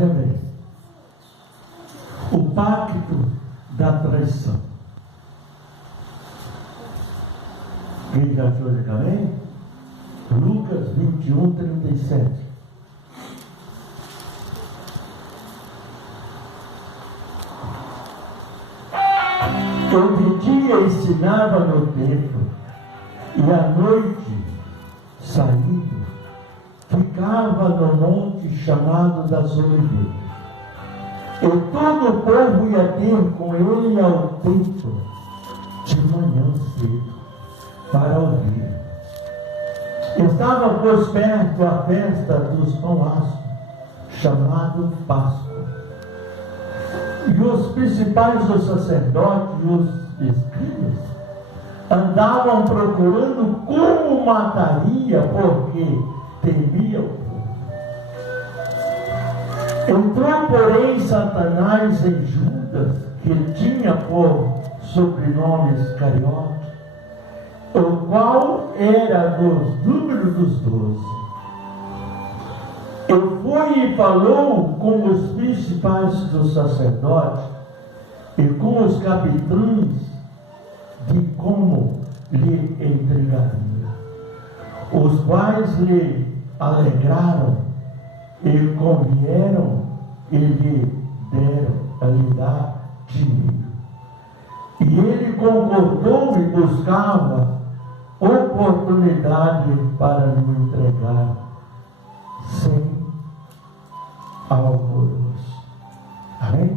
Olha bem, o pacto da traição. Quem já achou de caminho? Lucas 21, 37. Eu de dia ensinava no templo, e à noite, saindo, ficava no monte chamado das Oliveiras. E todo o povo ia ter com ele ao templo de manhã cedo, para ouvir. Estava, pois, perto a festa dos pão asmos, chamado Páscoa. E os principais dos sacerdotes e os escribas andavam procurando como mataria, porque temia o povo. Entrou, porém, Satanás em Judas, que tinha por sobrenome Iscariote, o qual era dos números dos 12. E foi e falou com os principais dos sacerdotes e com os capitães de como lhe entregaria, os quais lhe alegraram e convieram e lhe deram a lhe dar dinheiro. E ele concordou e buscava oportunidade para lhe entregar sem alvoroço. Amém?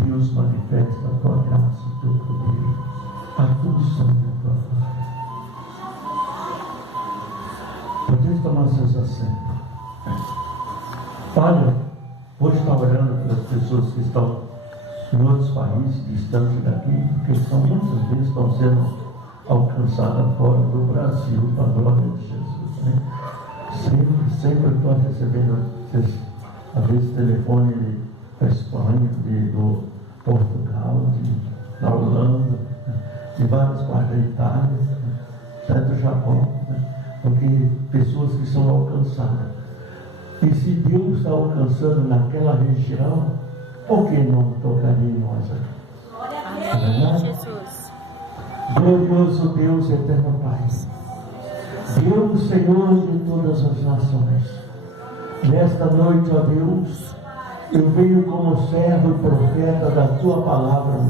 Deus manifesta a tua graça e teu poder, a tua sangue e a tua glória. Podeis tomar seus assentos. Olha, vou estar orando pelas pessoas que estão em outros países distantes daqui, porque são muitas vezes estão sendo alcançadas fora do Brasil, para a glória de Jesus, né? Sempre estou recebendo, às vezes, telefone da Espanha, do Portugal, da Holanda, de várias partes da Itália, até do Japão, né? Porque pessoas que são alcançadas. E se Deus está alcançando naquela região, por que não tocaria em nós aqui? Glória a Deus, Jesus. Glorioso Deus, eterno Pai, Deus, Senhor de todas as nações, nesta noite, ó Deus, eu venho como servo e profeta da Tua palavra,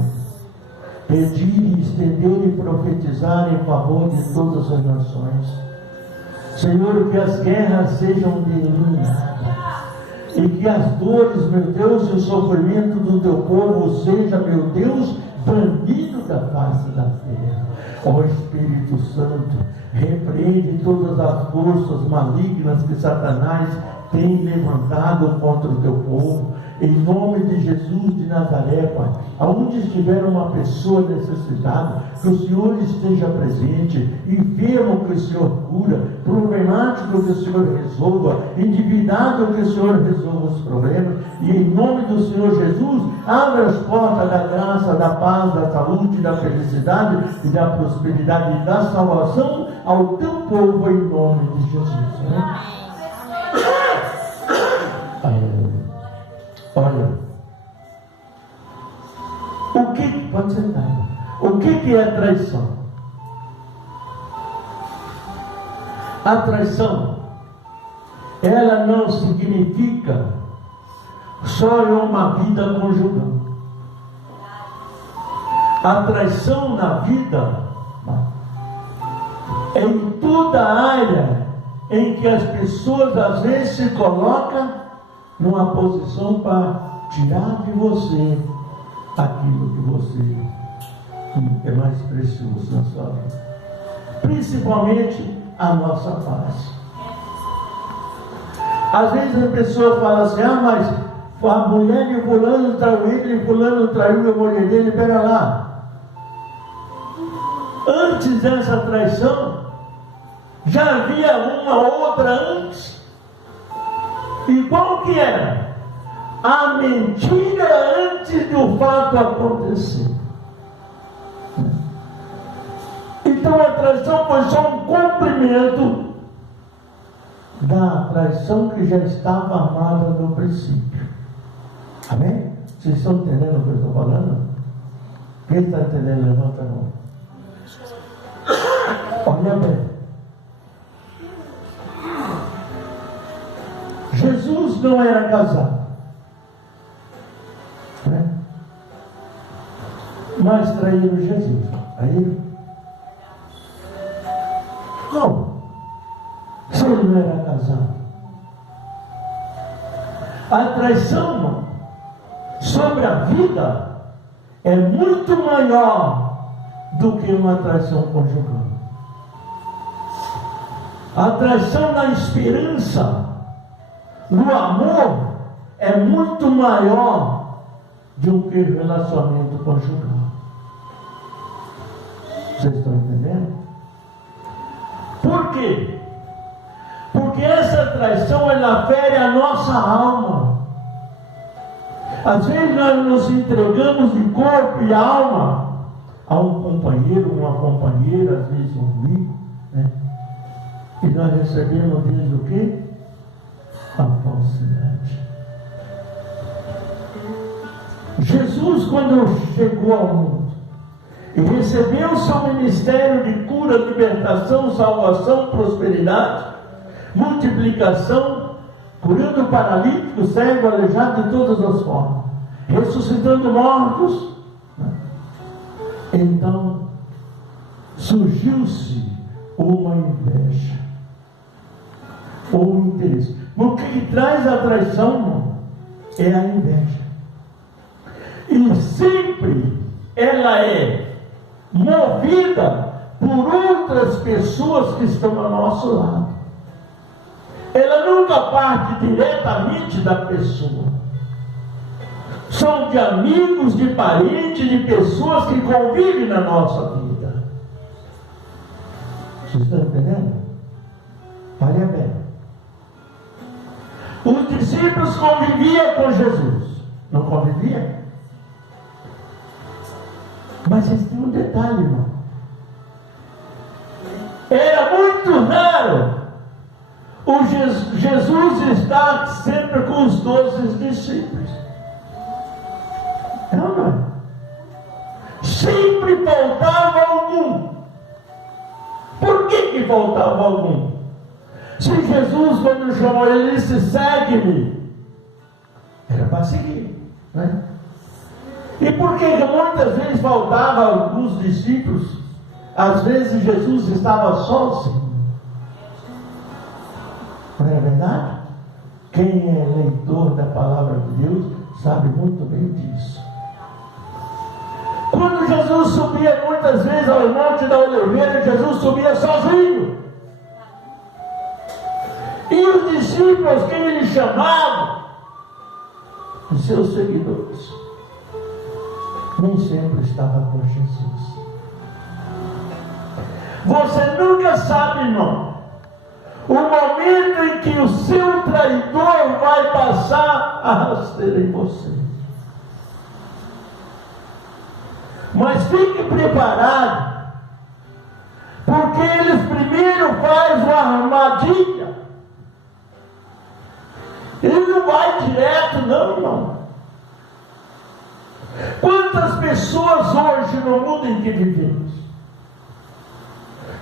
pedir, estender e profetizar em favor de todas as nações. Senhor, que as guerras sejam eliminadas e que as dores, meu Deus, e o sofrimento do Teu povo seja, meu Deus, banido da face da terra. Ó Espírito Santo, repreende todas as forças malignas que Satanás tem levantado contra o Teu povo. Em nome de Jesus de Nazaré, Pai, aonde estiver uma pessoa necessitada, que o Senhor esteja presente, enfermo que o Senhor cura, problemático que o Senhor resolva, endividado que o Senhor resolva os problemas, e em nome do Senhor Jesus, abra as portas da graça, da paz, da saúde, da felicidade e da prosperidade e da salvação ao Teu povo, em nome de Jesus, né? Olha, pode sentar. O que é traição? A traição, ela não significa só uma vida conjugal. A traição na vida é em toda área em que as pessoas às vezes se colocam numa posição para tirar de você aquilo que você é mais precioso na sua vida, principalmente a nossa paz. Às vezes a pessoa fala assim: mas a mulher de fulano traiu ele, fulano traiu a mulher dele. Pera lá, antes dessa traição já havia uma outra antes. E qual que era? A mentira antes do fato acontecer. Então a traição foi só um cumprimento da traição que já estava armada no princípio. Amém? Vocês estão entendendo o que eu estou falando? Quem está entendendo? Levanta a mão. Olha bem. Jesus não era casado, né? Mas traíram Jesus. Aí, não. Se ele não era casado, a traição, irmão, sobre a vida é muito maior do que uma traição conjugal. A traição na esperança, no amor, é muito maior do que o relacionamento conjugal. Vocês estão entendendo? Por quê? Porque essa traição, ela fere a nossa alma. Às vezes nós nos entregamos de corpo e alma a um companheiro, uma companheira, às vezes um amigo, né? E nós recebemos deles o quê? A falsidade. Jesus, quando chegou ao mundo e recebeu o seu ministério de cura, libertação, salvação, prosperidade, multiplicação, curando paralítico, cego, aleijado de todas as formas, ressuscitando mortos, né? Então surgiu-se uma inveja ou um interesse. O que traz a traição, irmão, é a inveja. E sempre ela é movida por outras pessoas que estão ao nosso lado. Ela nunca parte diretamente da pessoa. São de amigos, de parentes, de pessoas que convivem na nossa vida. Vocês estão entendendo? Olha bem. Os discípulos conviviam com Jesus. Não conviviam? Mas tem um detalhe, irmão. Era muito raro o Jesus estar sempre com os 12 discípulos. Não é? Sempre faltava algum. Por que faltava algum? Se Jesus, quando chamou ele, disse: segue-me, era para seguir, né? E por que muitas vezes faltava alguns discípulos? Às vezes Jesus estava sozinho. Não é verdade? Quem é leitor da palavra de Deus sabe muito bem disso. Quando Jesus subia muitas vezes ao Monte da Oliveira, Jesus subia sozinho. E os discípulos, quem ele chamava? Os seus seguidores. Nem sempre estava com Jesus. Você nunca sabe, irmão, o momento em que o seu traidor vai passar a rasteira em você. Mas fique preparado, porque eles primeiro fazem uma armadilha. Ele não vai direto, não, irmão. Quantas pessoas hoje no mundo em que vivemos,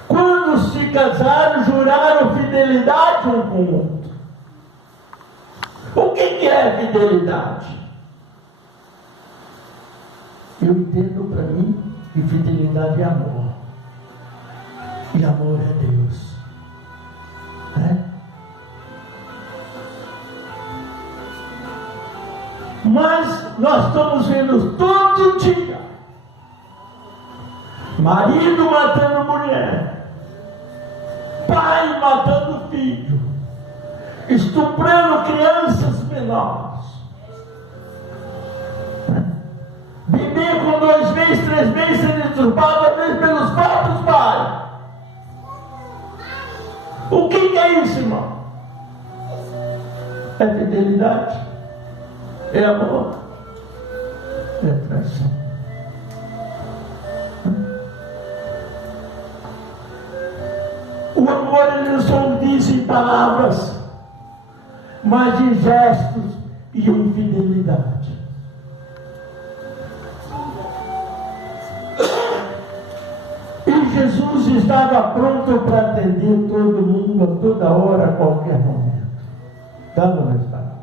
quando se casaram, juraram fidelidade um com o outro? O que é fidelidade? Eu entendo para mim que fidelidade é amor. E amor é Deus. Né? Mas nós estamos vendo todo dia marido matando mulher, pai matando filho, estuprando crianças menores, bebê com 2 meses, 3 meses sendo estuprado, às vezes pelos próprios pais. O que é isso, irmão? É fidelidade? É amor? É traição. O amor, ele só diz em palavras, mas em gestos e em fidelidade. E Jesus estava pronto para atender todo mundo, a toda hora, a qualquer momento. Estava ou não estava?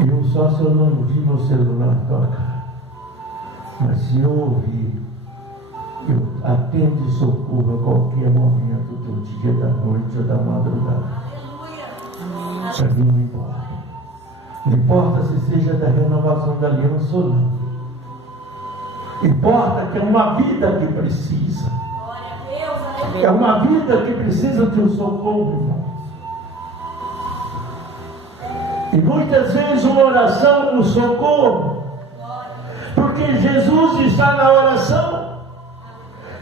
Eu só se eu não vi meu celular tocar. Mas se eu ouvir, eu atendo socorro a qualquer momento do dia, da noite ou da madrugada. Para mim não importa. Não importa se seja da renovação da aliança ou não. Importa que é uma vida que precisa. É uma vida que precisa de um socorro, irmão. E muitas vezes uma oração, um socorro, porque Jesus está na oração.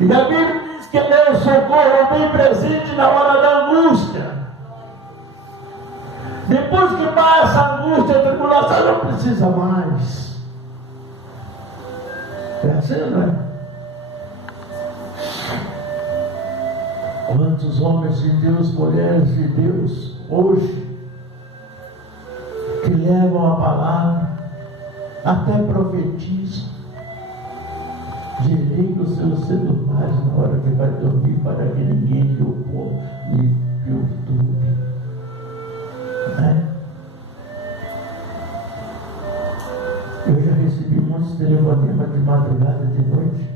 E a Bíblia diz que Ele é o socorro bem presente na hora da angústia. Depois que passa a angústia, a tribulação, não precisa mais. É assim, não é? Quantos homens de Deus, mulheres de Deus, hoje, que levam a palavra, até profetizam, desliga os seus celulares na hora que vai dormir, para que ninguém lhe perturbe. Né? Eu já recebi muitos telefonemas de madrugada, de noite.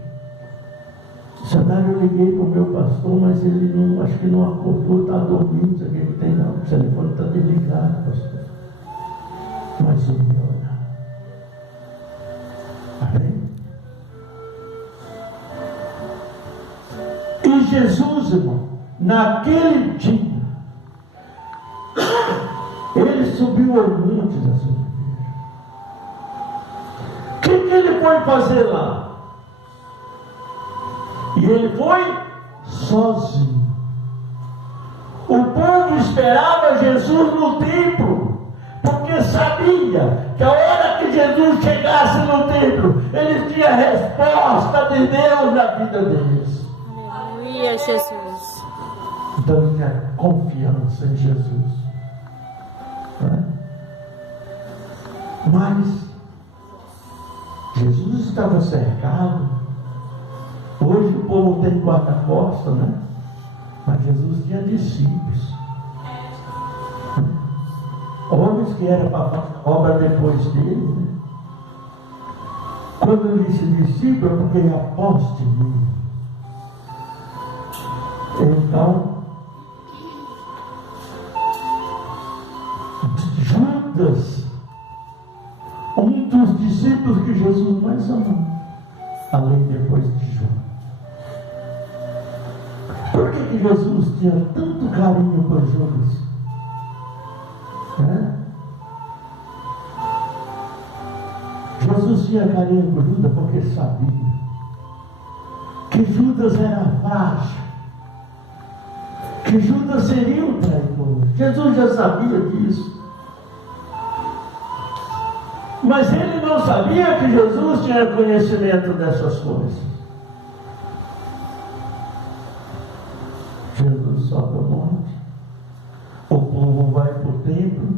Cenário, eu liguei para o meu pastor, mas ele não, acho que não acordou, está dormindo, não sei o que ele tem, não. O telefone está desligado, pastor. Mas o meu não. Amém? E Jesus, irmão, naquele dia, ele subiu ao monte da sua. O que ele foi fazer lá? E ele foi sozinho. O povo esperava Jesus no templo, porque sabia que a hora que Jesus chegasse no templo, eles tinham a resposta de Deus na vida deles. Aleluia, Jesus. Então tinha confiança em Jesus. Mas Jesus estava cercado. Hoje o povo tem guarda-costas, né? Mas Jesus tinha discípulos. Homens que eram para fazer obra depois dele. Né? Quando ele disse discípulo, é porque ele após de mim. Então, Judas, um dos discípulos que Jesus mais amou, além depois de João. Por que Jesus tinha tanto carinho por Judas? Jesus tinha carinho por Judas porque sabia que Judas era frágil, que Judas seria um traidor. Jesus já sabia disso. Mas ele não sabia que Jesus tinha conhecimento dessas coisas. Jesus sobe ao monte, o povo vai para o templo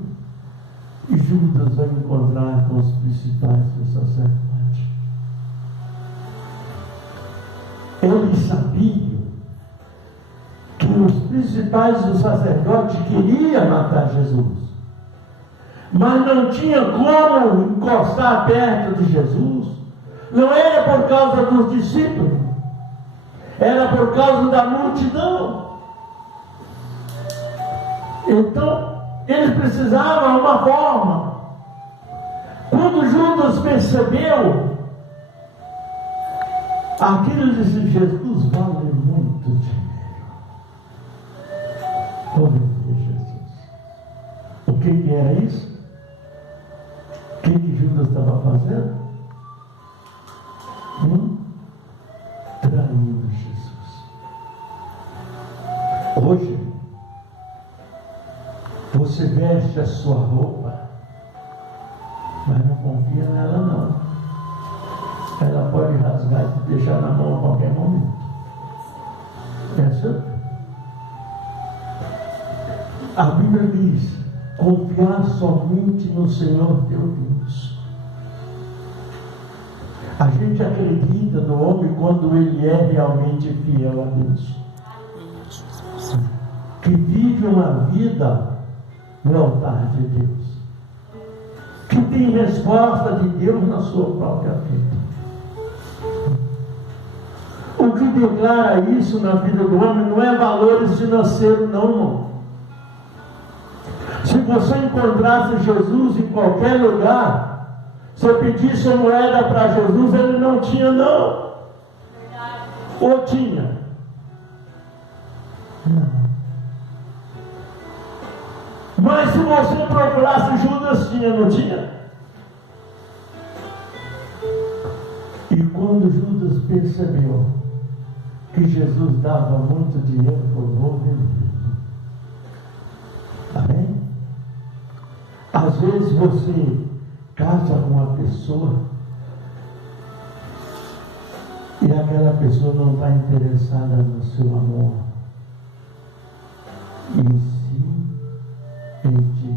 e Judas vai encontrar com os principais do sacerdote. Ele sabia que os principais do sacerdote queriam matar Jesus, mas não tinha como encostar perto de Jesus. Não era por causa dos discípulos, era por causa da multidão. Então eles precisavam de uma forma. Quando Judas percebeu aquilo, disse: Jesus vale muito dinheiro. Vamos ver Jesus. O que era isso? O que Judas estava fazendo? Traindo Jesus. Hoje, você veste a sua roupa, mas não confia nela não. Ela pode rasgar e te deixar na mão a qualquer momento. É certo? A Bíblia diz: confiar somente no Senhor teu Deus. A gente acredita no homem quando ele é realmente fiel a Deus, que vive uma vida no altar de Deus, que tem resposta de Deus na sua própria vida. O que declara isso na vida do homem não é valores financeiros, não, irmão. Se você encontrasse Jesus em qualquer lugar, se pedisse uma moeda para Jesus, ele não tinha, não. Ou tinha? Não. Mas se você procurasse, Judas tinha, não tinha? E quando Judas percebeu que Jesus dava muito dinheiro por novo, amém? Às vezes você casa com uma pessoa e aquela pessoa não está interessada no seu amor, e sim em te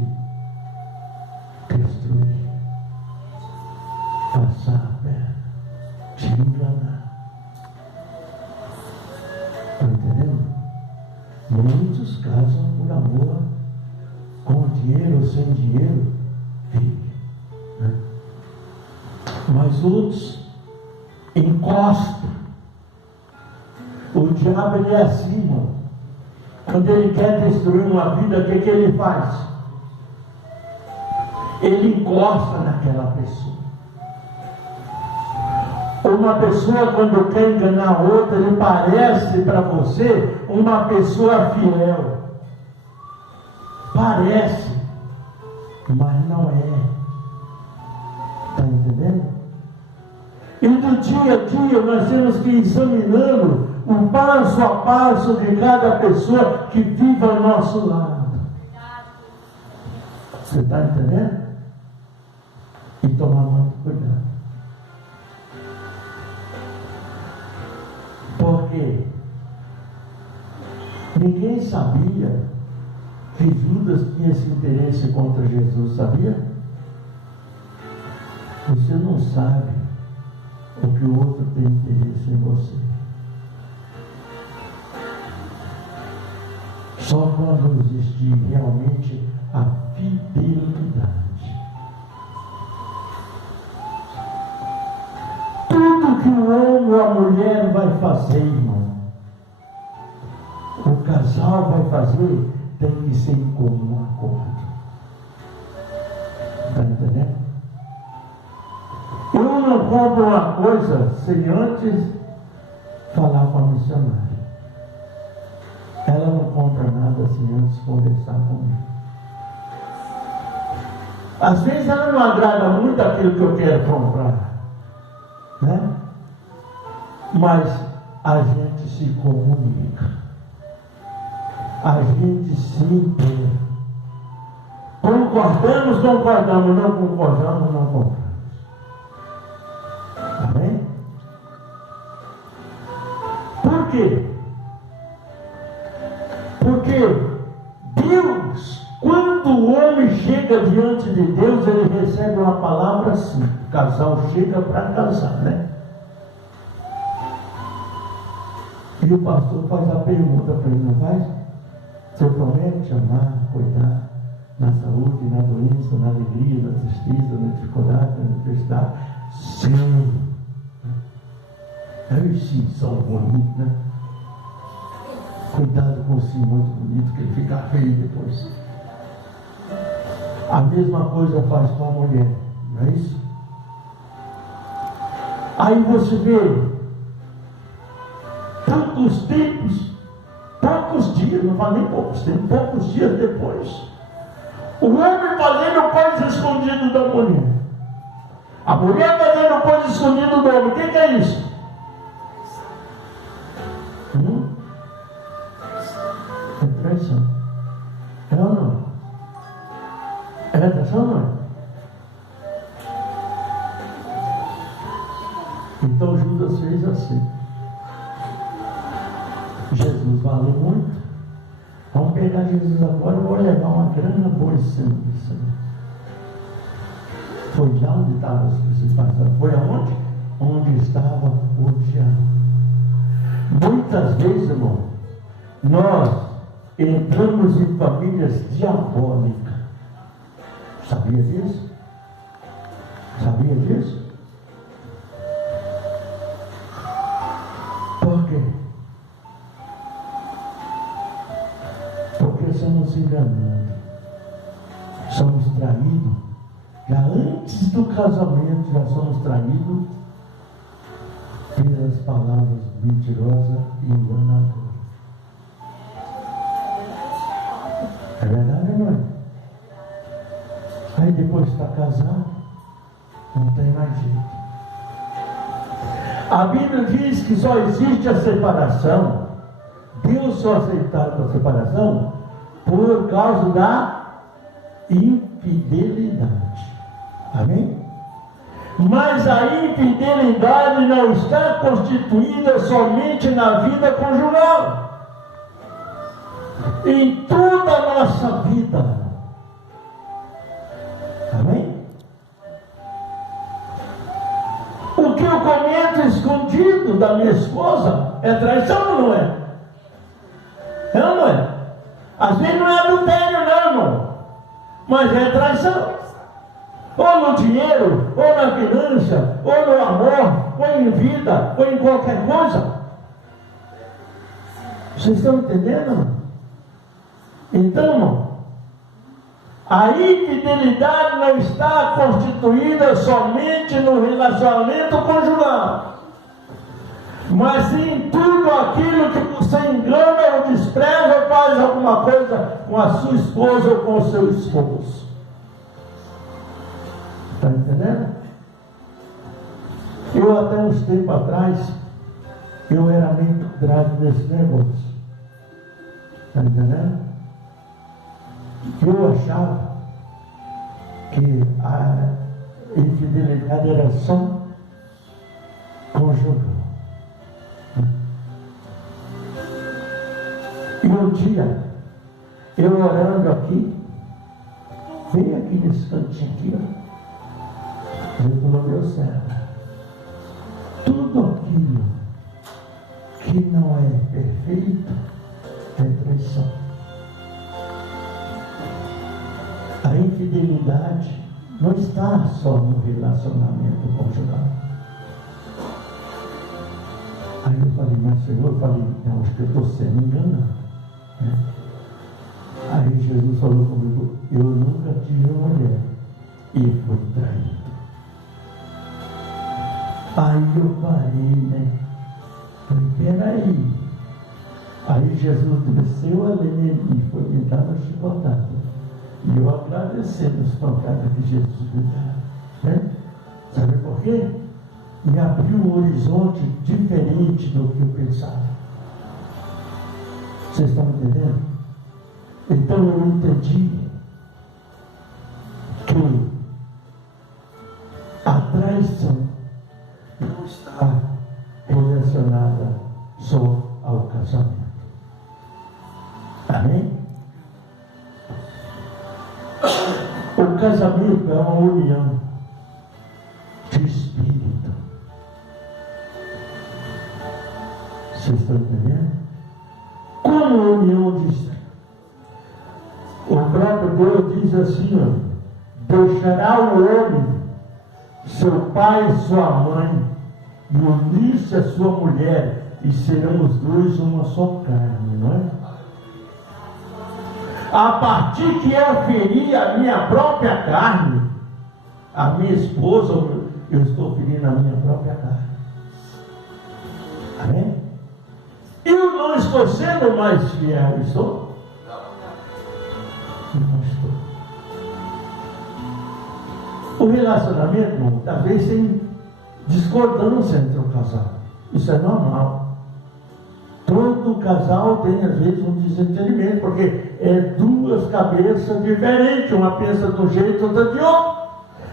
destruir, passar a perna, te enganar. Está entendendo? Muitos casam por amor, com dinheiro ou sem dinheiro, vive, né? Mas outros encostam. O diabo, ele é assim, irmão. Quando ele quer destruir uma vida, o que ele faz? Ele encosta naquela pessoa. Uma pessoa, quando quer enganar outra, ele parece para você uma pessoa fiel. Parece, mas não é. Está entendendo? E do dia a dia nós temos que ir examinando o passo a passo de cada pessoa que vive ao nosso lado. Você está entendendo? E tomar muito cuidado. Porque ninguém sabia que Judas tinha esse interesse contra Jesus, sabia? Você não sabe o que o outro tem interesse em você. Só quando existir realmente a fidelidade. Tudo que o homem ou a mulher vai fazer, irmão, o casal vai fazer, tem que ser em comum acordo. Está entendendo? Eu não compro uma coisa sem antes falar com a missionária. Ela não compra nada sem antes conversar comigo. Às vezes ela não agrada muito aquilo que eu quero comprar, né? Mas a gente se comunica. A gente se entende. Concordamos, concordamos, não concordamos, não concordamos. Amém? Por quê? Porque Deus, quando o homem chega diante de Deus, ele recebe uma palavra assim. O casal chega para casar, né? E o pastor faz a pergunta para ele, não faz? Você promete amar, cuidar, na saúde, na doença, na alegria, na tristeza, na dificuldade, na adversidade? Sim. Sim, são bonitos, né? Cuidado com o sim muito bonito, que ele fica feio depois. A mesma coisa faz com a mulher, não é isso? Aí você vê poucos tempos, poucos dias, não falo nem poucos tempos, poucos dias depois, o homem fazendo coisas escondidas da mulher, a mulher fazendo coisas escondidas do homem. O que é isso? É traição. É ou não? É traição ou não é? Então Judas fez assim. Jesus vale muito. Vamos vamos pegar Jesus agora, eu vou levar uma grana boa esse ano. Foi lá onde estavam os principais. Foi aonde? Onde estava o diabo. Muitas vezes, irmão, nós entramos em famílias diabólicas. Sabia disso? Sabia disso? Por quê? Porque somos enganados, somos traídos. Já antes do casamento, já somos traídos pelas palavras mentirosas e enganadoras. É verdade ou não é? Aí depois está casado, não tem mais jeito. A Bíblia diz que só existe a separação. Deus só aceitava a separação por causa da infidelidade. Amém? Mas a infidelidade não está constituída somente na vida conjugal. Em toda a nossa vida. Amém? O que eu cometo escondido da minha esposa é traição ou não é? É ou não é? Às vezes não é adultério não, irmão, mas é traição. Ou no dinheiro, ou na finança, ou no amor, ou em vida, ou em qualquer coisa. Vocês estão entendendo? Então, irmão, a infidelidade não está constituída somente no relacionamento conjugal, mas sim em tudo aquilo que você engana ou despreza ou faz alguma coisa com a sua esposa ou com o seu esposo. Está entendendo? Eu até uns tempos atrás, eu era meio grave nesse negócio. Está entendendo? Eu achava que a infidelidade era só conjugal. E um dia, eu orando aqui, bem aqui nesse cantinho aqui, ó, Deus falou, meu servo, tudo aquilo que não é perfeito é traição. A infidelidade não está só no relacionamento conjugal. Aí eu falei, mas Senhor, eu falei, não, acho que eu estou sendo enganado. Aí Jesus falou comigo, eu nunca tive uma mulher e fui traído. Aí eu parei, né? Falei, peraí. Aí Jesus desceu ali e foi me dar uma chicotada. E eu agradecendo as pancadas que Jesus me dá, né? Sabe por quê? Me abriu um horizonte diferente do que eu pensava. Vocês estão entendendo? Então eu entendi que a traição não está relacionada só ao casamento. Amém? O casamento é uma união de espírito. Vocês estão entendendo? Como união de espírito? O próprio Deus diz assim, ó, deixará o homem, seu pai e sua mãe, e unir-se a sua mulher, e serão os dois uma só carne, não é? A partir que eu feri a minha própria carne, a minha esposa, eu estou ferindo a minha própria carne. Amém? Eu não estou sendo mais fiel, estou? Não estou. O relacionamento, talvez tem discordância entre o casal. Isso é normal. Todo casal tem às vezes um desentendimento, porque é duas cabeças diferentes, uma pensa de um jeito, outra de outro.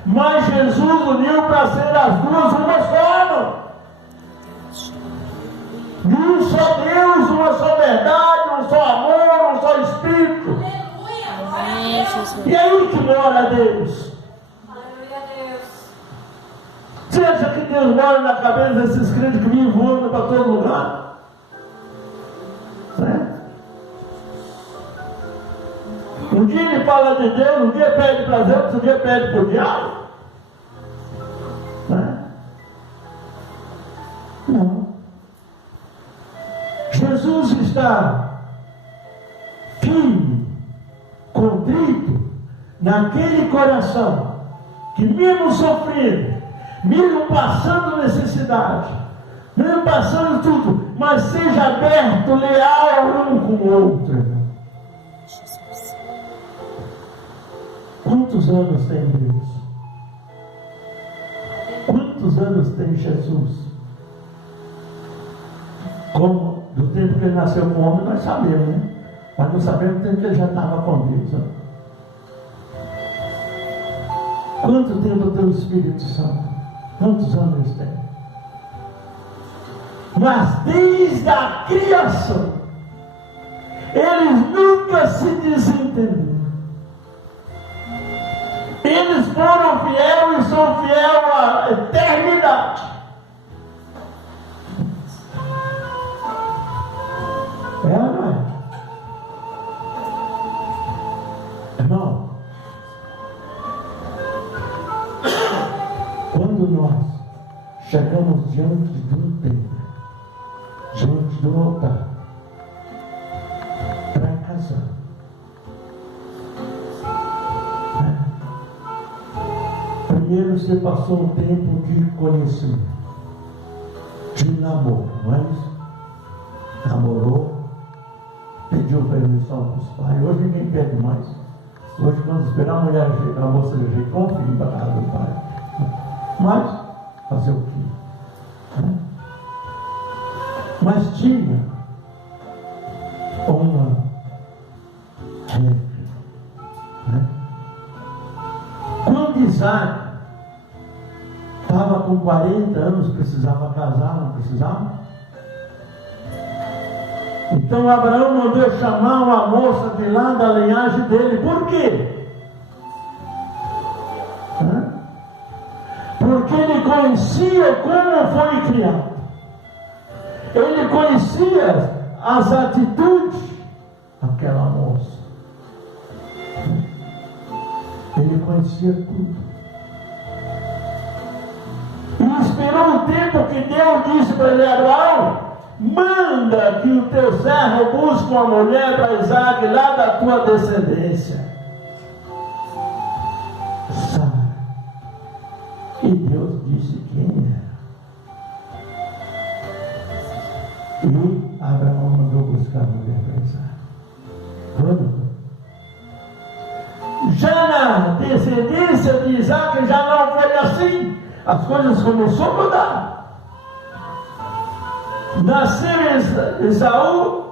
Mas Jesus uniu para ser as duas uma só. Um só Deus, uma só verdade, um só amor, um só Espírito. Jesus. E aí que mora Deus? Aleluia, Deus. Você acha que Deus mora na cabeça desses crentes que vivem voando para todo lugar? Né? Um dia ele fala de Deus, um dia pede para Deus, outro dia pede para o diabo. Né? Não. Jesus está firme, contrito, naquele coração que mesmo sofrendo, mesmo passando necessidade, mesmo passando tudo, mas seja aberto, leal um com o outro, irmão. Quantos anos tem Deus? Quantos anos tem Jesus? Como do tempo que ele nasceu com homem, nós sabemos, né? Mas não sabemos do tempo que ele já estava com Deus. Né? Quanto tempo tem o Espírito Santo? Quantos anos tem? Mas desde a criação, eles nunca se desentenderam. Eles foram fiéis e são fiéis à eternidade. É ou não é? Irmão, quando nós chegamos diante do templo, diante do altar, para casar, primeiro você passou um tempo de conhecimento, de namoro, não é isso? Namorou, pediu permissão para os pais. Hoje ninguém pede mais. Hoje, quando esperar a mulher, a moça de jeito, confia para a casa do pai. Mas, fazer o quê? Mas tinha uma regra, né? Quando Isaac estava com 40 anos, precisava casar, não precisava? Então Abraão mandou chamar uma moça de lá da linhagem dele. Por quê? Porque ele conhecia como foi criado. Ele conhecia as atitudes daquela moça. Ele conhecia tudo. E esperou um tempo que Deus disse para ele: Abraão, manda que o teu servo busque uma mulher para Isaac lá da tua descendência. Sara. E Deus disse quem era. E Abraão mandou buscar a mulher para Isaac. Quando? Já na descendência de Isaac já não foi assim. As coisas começaram a mudar. Nasceram Esaú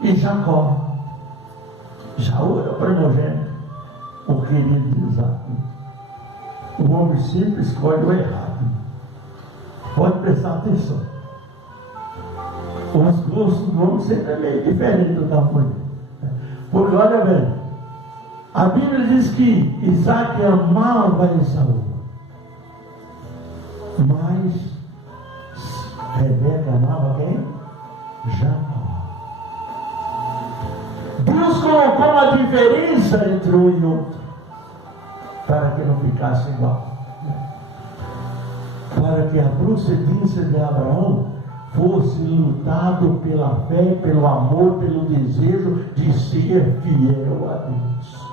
e Jacó. Esaú era o primogênito, o querido de Isaac. O homem sempre escolhe o errado. Pode prestar atenção. Os gostos do homem sempre é meio diferente do da mulher. Porque olha bem, a Bíblia diz que Isaac amava Esaú, mas Rebeca amava quem? Jacó. Deus colocou uma diferença entre um e outro, para que não ficasse igual, para que a procedência de Abraão fosse lutado pela fé, pelo amor, pelo desejo de ser fiel a Deus.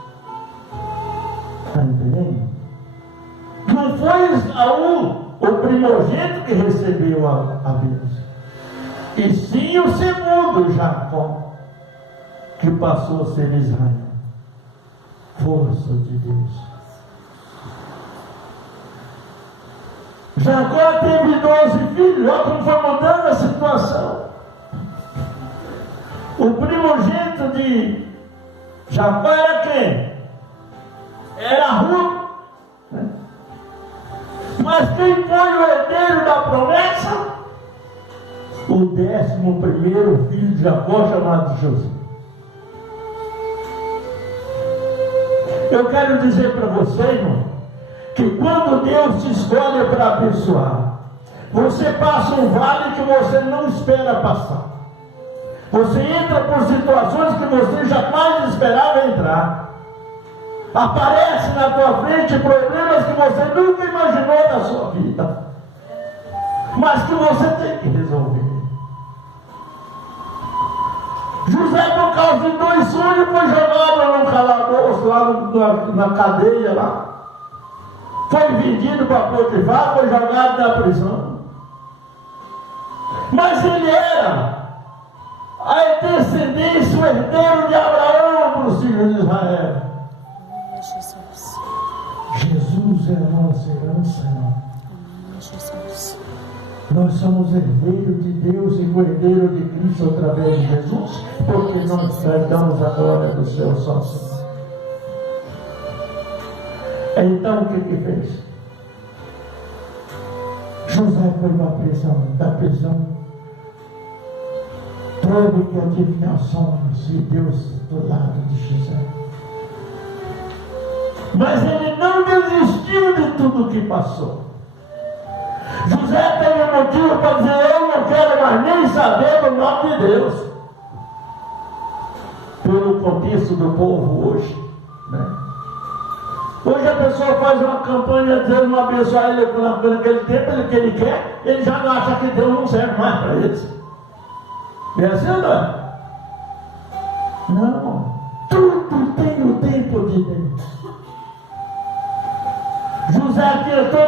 Está entendendo? Não foi Esaú o primogênito que recebeu a bênção, e sim o segundo, Jacó, que passou a ser Israel. Força de Deus. Jacó teve 12 filhos. Olha como foi mudando a situação. O primogênito de Jacó era quem? Era Ruth. Mas quem foi o herdeiro da promessa? O 11º filho de Jacó, chamado José. Eu quero dizer para você, irmão, que quando Deus te escolhe para abençoar, você passa um vale que você não espera passar. Você entra por situações que você jamais esperava entrar. Aparece na tua frente problemas que você nunca imaginou na sua vida, mas que você tem que resolver. José, por causa de 2 sonhos, foi jogado no calabouço, lá na cadeia lá. Foi vendido para Potifar, foi jogado na prisão. Mas ele era a descendência, o herdeiro de Abraão para os filhos de Israel. Jesus é a nossa herança, irmão. Nós somos herdeiros de Deus e herdeiro de Cristo através de Jesus, porque nós herdamos a glória do céu só Senhor. Então o que fez? José foi para a prisão, da prisão. Teve que adivinhar sonhos e Deus do lado de José. Mas ele não desistiu de tudo que passou. José teve motivo para dizer: eu não quero mais nem saber do nome de Deus. Pelo contexto do povo hoje, né? Hoje a pessoa faz uma campanha dizendo não abençoar ele naquele tempo, ele que ele quer, ele já acha que Deus não serve mais para eles. É assim ou não? Não. Tudo tem o tempo de Deus. José tinha todo